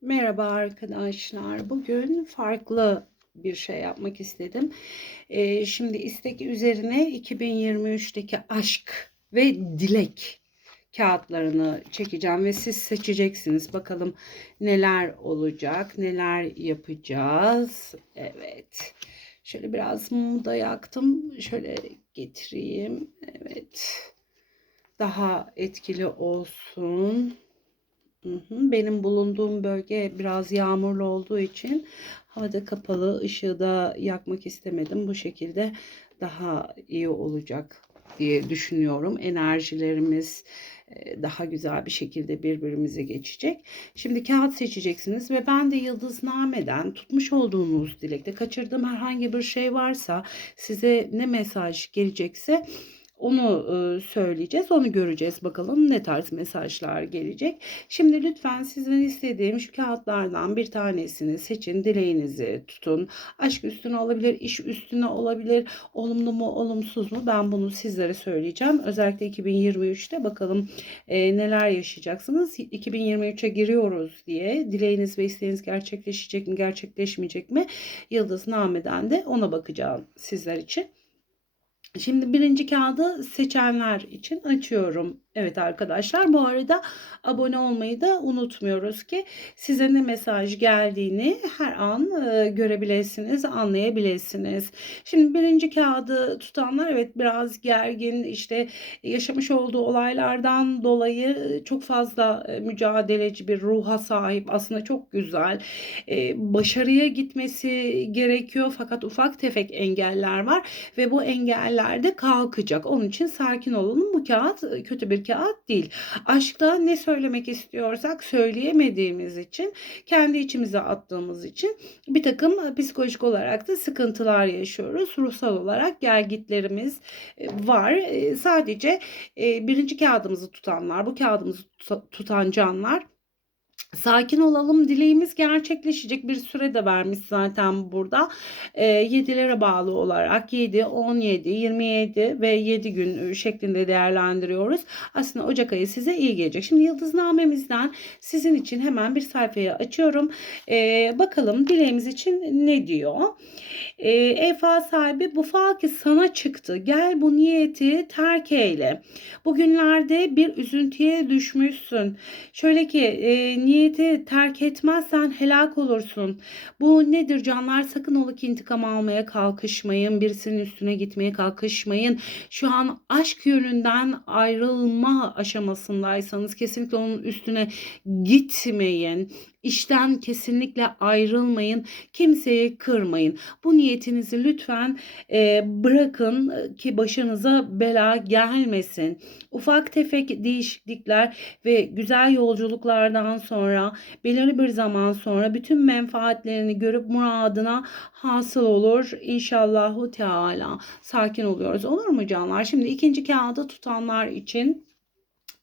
Merhaba arkadaşlar. Bugün farklı bir şey yapmak istedim. Ee, şimdi istek üzerine 2023'teki aşk ve dilek kağıtlarını çekeceğim ve siz seçeceksiniz. Bakalım neler olacak, neler yapacağız. Evet. Şöyle biraz mumu da yaktım. Şöyle getireyim. Evet. Daha etkili olsun. Benim bulunduğum bölge biraz yağmurlu olduğu için havada kapalı, ışığı da yakmak istemedim. Bu şekilde daha iyi olacak diye düşünüyorum. Enerjilerimiz e, daha güzel bir şekilde birbirimize geçecek. Şimdi kağıt seçeceksiniz ve ben de Yıldızname'den tutmuş olduğunuz dilekte kaçırdığım herhangi bir şey varsa size ne mesaj gelecekse onu söyleyeceğiz. Onu göreceğiz bakalım ne tarz mesajlar gelecek. Şimdi lütfen sizin istediğim şu kağıtlardan bir tanesini seçin. Dileğinizi tutun. Aşk üstüne olabilir, iş üstüne olabilir. Olumlu mu, olumsuz mu? Ben bunu sizlere söyleyeceğim. Özellikle 2023'te bakalım e, neler yaşayacaksınız. 2023'e giriyoruz diye dileğiniz ve isteğiniz gerçekleşecek mi, gerçekleşmeyecek mi? Yıldızname'den de ona bakacağım sizler için. Şimdi birinci kağıdı seçenler için açıyorum. Evet arkadaşlar bu arada abone olmayı da unutmuyoruz ki size ne mesaj geldiğini her an görebilirsiniz, anlayabilirsiniz. Şimdi birinci kağıdı tutanlar evet biraz gergin işte yaşamış olduğu olaylardan dolayı çok fazla mücadeleci bir ruha sahip aslında çok güzel. Başarıya gitmesi gerekiyor fakat ufak tefek engeller var ve bu engeller de kalkacak. Onun için sakin olun. Bu kağıt kötü bir kağıt değil. Aşkta ne söylemek istiyorsak söyleyemediğimiz için, kendi içimize attığımız için bir takım psikolojik olarak da sıkıntılar yaşıyoruz. Ruhsal olarak gelgitlerimiz e, var. E, sadece e, birinci kağıdımızı tutanlar, bu kağıdımızı tutan canlar Sakin olalım. Dileğimiz gerçekleşecek bir süre de vermiş zaten burada. E, 7'lere bağlı olarak 7, 17, 27 ve 7 gün şeklinde değerlendiriyoruz. Aslında Ocak ayı size iyi gelecek. Şimdi yıldıznamemizden sizin için hemen bir sayfayı açıyorum. E, bakalım dileğimiz için ne diyor? E, ev sahibi bu fal ki sana çıktı. Gel bu niyeti terk eyle. Bugünlerde bir üzüntüye düşmüşsün. Şöyle ki e, niyeti terk etmezsen helak olursun. Bu nedir canlar? Sakın ola ki intikam almaya kalkışmayın. Birisinin üstüne gitmeye kalkışmayın. Şu an aşk yönünden ayrılma aşamasındaysanız kesinlikle onun üstüne gitmeyin. İşten kesinlikle ayrılmayın. Kimseyi kırmayın. Bu niyetinizi lütfen e, bırakın ki başınıza bela gelmesin. Ufak tefek değişiklikler ve güzel yolculuklardan sonra belirli bir zaman sonra bütün menfaatlerini görüp muradına hasıl olur. İnşallahu Teala. Sakin oluyoruz. Olur mu canlar? Şimdi ikinci kağıdı tutanlar için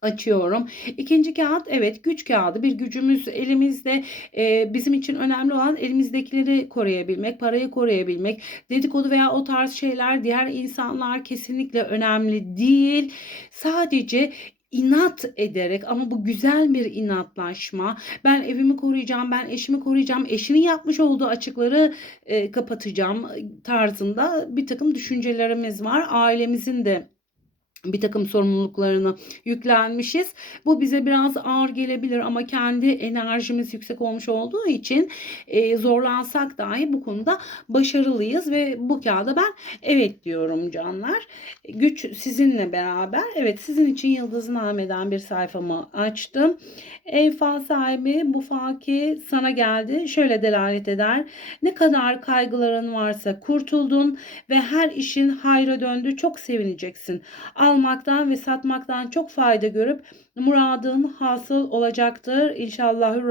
açıyorum. İkinci kağıt evet güç kağıdı. Bir gücümüz elimizde e, bizim için önemli olan elimizdekileri koruyabilmek, parayı koruyabilmek. Dedikodu veya o tarz şeyler diğer insanlar kesinlikle önemli değil. Sadece inat ederek ama bu güzel bir inatlaşma. Ben evimi koruyacağım, ben eşimi koruyacağım, eşinin yapmış olduğu açıkları e, kapatacağım tarzında bir takım düşüncelerimiz var. Ailemizin de bir takım sorumluluklarını yüklenmişiz. Bu bize biraz ağır gelebilir ama kendi enerjimiz yüksek olmuş olduğu için e, zorlansak dahi bu konuda başarılıyız ve bu kağıda ben evet diyorum canlar. Güç sizinle beraber. Evet sizin için Yıldızname'den bir sayfamı açtım. Ev fal sahibi bu faki sana geldi. Şöyle delalet eder. Ne kadar kaygıların varsa kurtuldun ve her işin hayra döndü. Çok sevineceksin. Al almaktan ve satmaktan çok fayda görüp muradın hasıl olacaktır. İnşallahü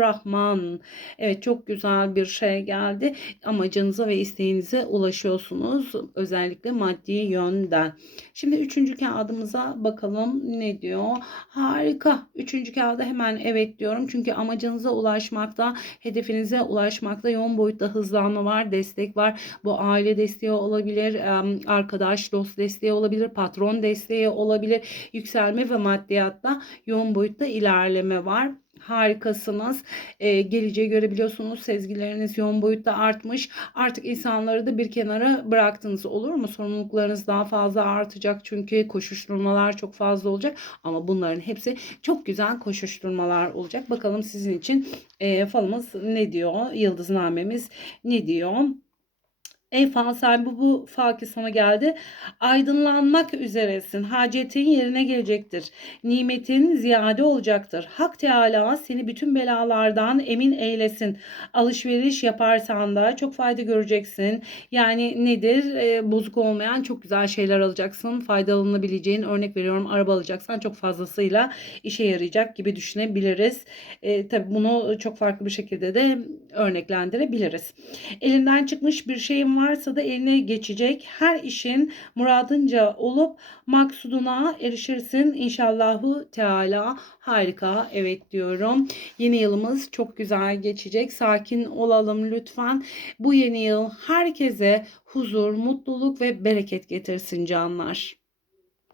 Evet çok güzel bir şey geldi. Amacınıza ve isteğinize ulaşıyorsunuz. Özellikle maddi yönden. Şimdi üçüncü kağıdımıza bakalım ne diyor. Harika. Üçüncü kağıda hemen evet diyorum. Çünkü amacınıza ulaşmakta, hedefinize ulaşmakta yoğun boyutta hızlanma var, destek var. Bu aile desteği olabilir, arkadaş, dost desteği olabilir, patron desteği olabilir. Yükselme ve maddiyatta yoğun boyutta ilerleme var. harikasınız. Ee, geleceği görebiliyorsunuz. Sezgileriniz yoğun boyutta artmış. Artık insanları da bir kenara bıraktınız. Olur mu? Sorumluluklarınız daha fazla artacak. Çünkü koşuşturmalar çok fazla olacak. Ama bunların hepsi çok güzel koşuşturmalar olacak. Bakalım sizin için e, falımız ne diyor? Yıldıznamemiz ne diyor? Ey fal sahibi bu fakir sana geldi. Aydınlanmak üzeresin. Hacetin yerine gelecektir. Nimetin ziyade olacaktır. Hak Teala seni bütün belalardan emin eylesin. Alışveriş yaparsan da çok fayda göreceksin. Yani nedir? Ee, bozuk olmayan çok güzel şeyler alacaksın. Faydalanabileceğin örnek veriyorum araba alacaksan çok fazlasıyla işe yarayacak gibi düşünebiliriz. Ee, tabii bunu çok farklı bir şekilde de örneklendirebiliriz. Elinden çıkmış bir şeyin varsa da eline geçecek. Her işin muradınca olup maksuduna erişirsin. İnşallahu Teala harika. Evet diyorum. Yeni yılımız çok güzel geçecek. Sakin olalım lütfen. Bu yeni yıl herkese huzur, mutluluk ve bereket getirsin canlar.